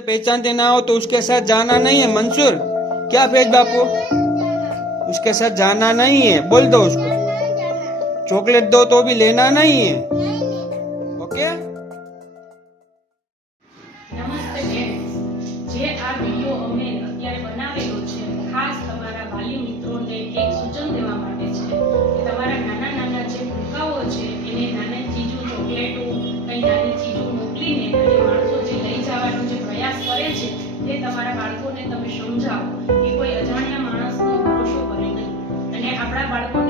उसे पहचानते ना हो तो उसके साथ जाना नहीं है। मंसूर, क्या फैज बापू, उसके साथ जाना नहीं है, बोल दो उसको। चॉकलेट दो तो भी लेना नहीं है, ओके। નમસ્તે ફ્રેન્ડ્સ, જે આ વિડિયો અમે અત્યારે બનાવેલો છે ખાસ તમારા વાલી મિત્રોને એક સૂચન દેવા માટે છે કે તમારા નાના નાના જે ભૂલકાઓ છે એને નાની ચીજો, ચોકલેટો, કંઈ નાની ચીજો મોકલીને અને માણસો જે લઈ જવાનો જે પ્રયાસ કરે છે તે તમારા બાળકોને તમે સમજાવો કે કોઈ અજાણ્યા માણસનો ભરોસો કરે નહીં અને આપણા બાળકોને